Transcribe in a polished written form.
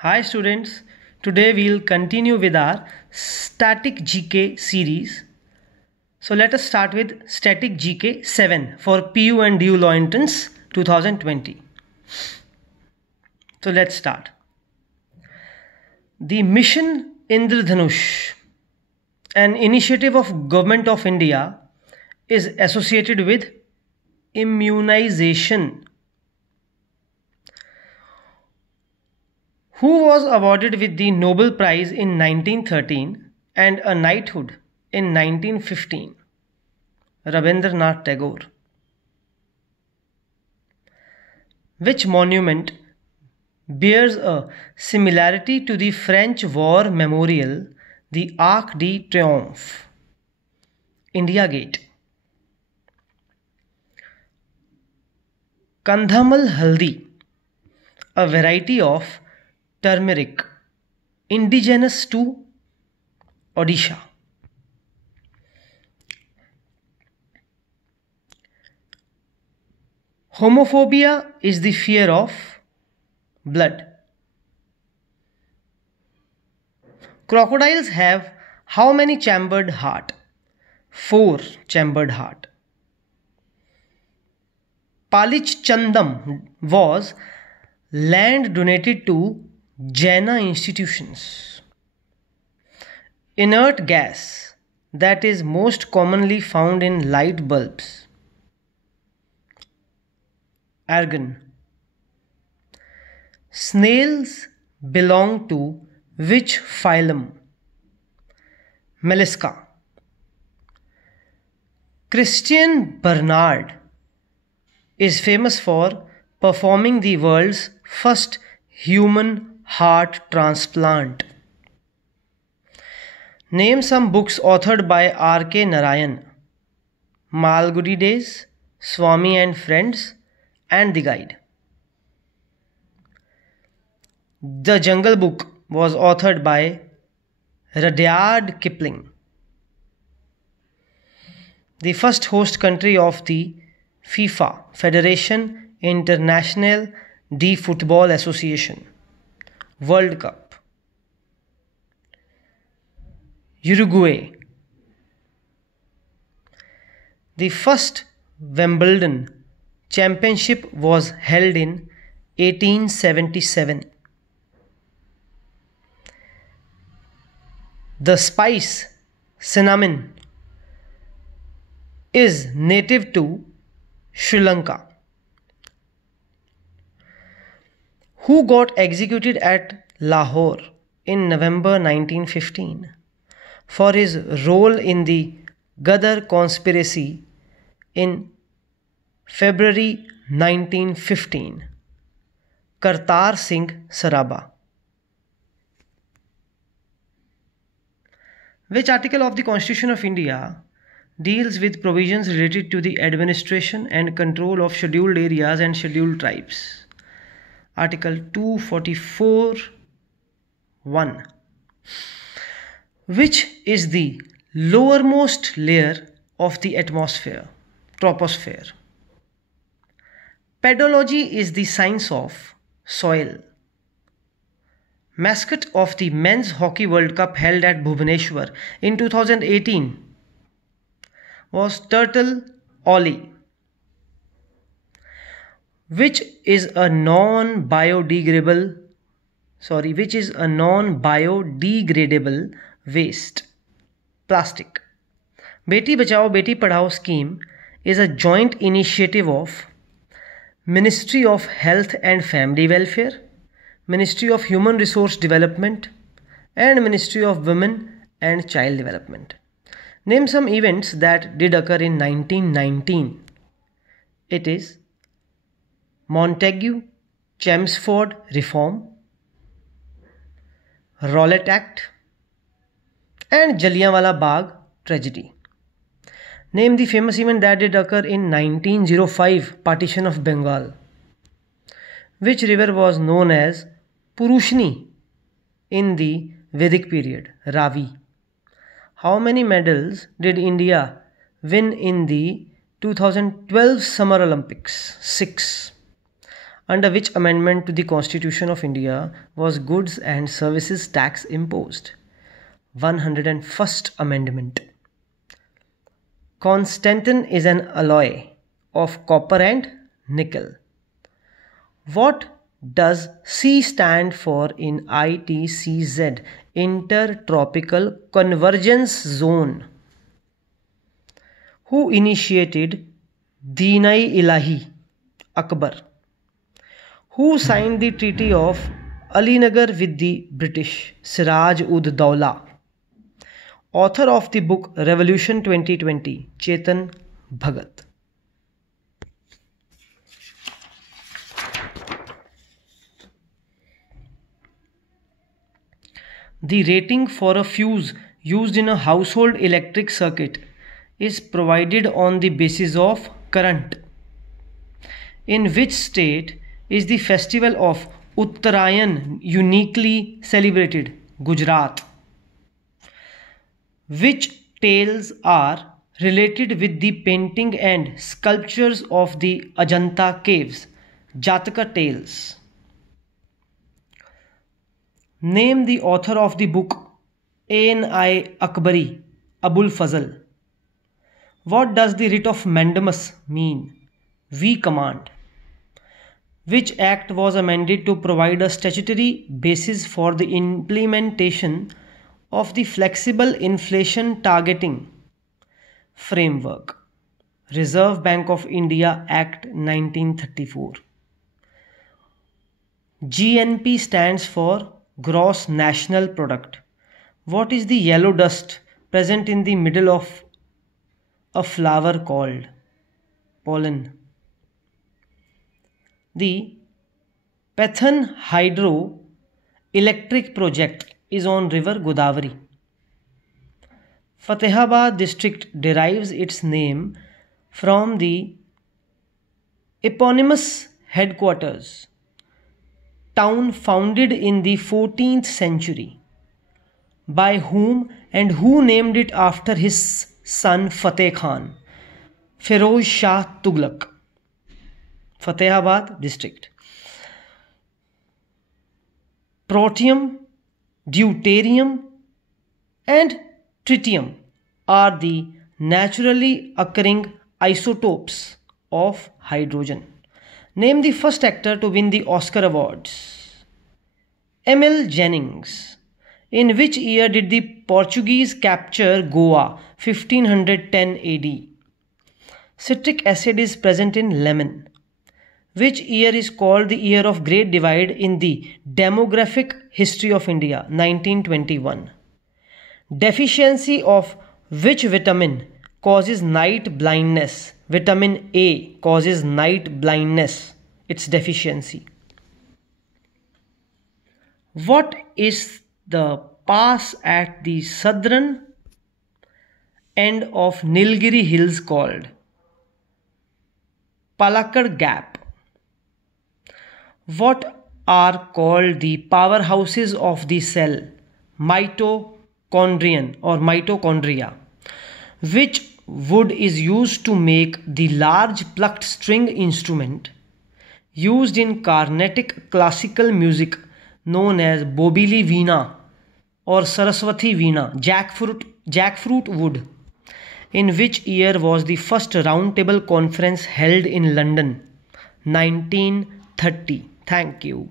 Hi students, today we'll continue with our static GK series. So let us start with static GK 7 for PU and DU law entrance 2020. So let's start. The Mission Indradhanush, an initiative of Government of India, is associated with immunization. Who was awarded with the Nobel Prize in 1913 and a knighthood in 1915? Rabindranath Tagore. Which monument bears a similarity to the French War Memorial, the Arc de Triomphe? India Gate. Kandhamal Haldi, a variety of turmeric indigenous to Odisha. Homophobia is the fear of blood. Crocodiles have how many chambered heart? 4 chambered heart. Palich Chandam was land donated to Jaina institutions. Inert gas that is most commonly found in light bulbs. Argon. Snails belong to which phylum? Mollusca. Christian Barnard is famous for performing the world's first human heart transplant. Name some books authored by R.K. Narayan. Malgudi Days, Swami and Friends, and The Guide. The Jungle Book was authored by Rudyard Kipling. The first host country of the FIFA, Federation Internationale de Football Association, World Cup. Uruguay. The first Wimbledon championship was held in 1877. The spice cinnamon is native to Sri Lanka. Who got executed at Lahore in November 1915 for his role in the Ghadar conspiracy in February 1915? Kartar Singh Saraba. Which article of the Constitution of India deals with provisions related to the administration and control of scheduled areas and scheduled tribes? Article 244(1). Which is the lowermost layer of the atmosphere? Troposphere. Pedology is the science of soil. Mascot of the Men's Hockey World Cup held at Bhubaneswar in 2018 was Turtle Ollie. Which is a non-biodegradable waste? Plastic. Beti Bachao Beti Padhao scheme is a joint initiative of Ministry of Health and Family Welfare, Ministry of Human Resource Development, and Ministry of Women and Child Development. Name some events that did occur in 1919. It is Montagu-Chelmsford Reform, Rowlatt Act, and Jallianwala Bagh tragedy. Name the famous event that did occur in 1905, Partition of Bengal. Which river was known as Purushni in the Vedic period? Ravi. How many medals did India win in the 2012 Summer Olympics? 6. Under which amendment to the Constitution of India was goods and services tax imposed? 101st Amendment. Constantan is an alloy of copper and nickel. What does C stand for in ITCZ, Intertropical Convergence Zone? Who initiated Deen-i-Ilahi? Akbar. Who signed the Treaty of Alinagar with the British? Siraj-ud-Dawla. Author of the book Revolution 2020, Chetan Bhagat. The rating for a fuse used in a household electric circuit is provided on the basis of current. In which state is the festival of Uttarayan uniquely celebrated? Gujarat. Which tales are related with the painting and sculptures of the Ajanta caves? Jataka tales. Name the author of the book Ain-i Akbari, Abul Fazl. What does the writ of mandamus mean? We command. Which act was amended to provide a statutory basis for the implementation of the flexible inflation targeting framework? Reserve Bank of India Act 1934. GNP stands for Gross National Product. What is the yellow dust present in the middle of a flower called? Pollen. The Pathan Hydro Electric Project is on river Godavari. Fatehabad district derives its name from the eponymous headquarters town founded in the 14th century. By whom and who named it after his son Fateh Khan? Feroz Shah Tughlaq. Fatehabad district. Protium, deuterium and tritium are the naturally occurring isotopes of hydrogen. Name the first actor to win the Oscar Awards. Emil Jennings. In which year did the Portuguese capture Goa? 1510 AD. Citric acid is present in lemon. Which year is called the year of Great Divide in the demographic history of India? 1921. Deficiency of which vitamin causes night blindness? Vitamin A causes night blindness. Its deficiency. What is the pass at the southern end of Nilgiri Hills called? Palakkad Gap. What are called the powerhouses of the cell? Mitochondrion or mitochondria. Which wood is used to make the large plucked string instrument used in Carnatic classical music known as Bobili Veena or Saraswati Veena? Jackfruit wood. In which year was the first roundtable conference held in London? 1930. Thank you.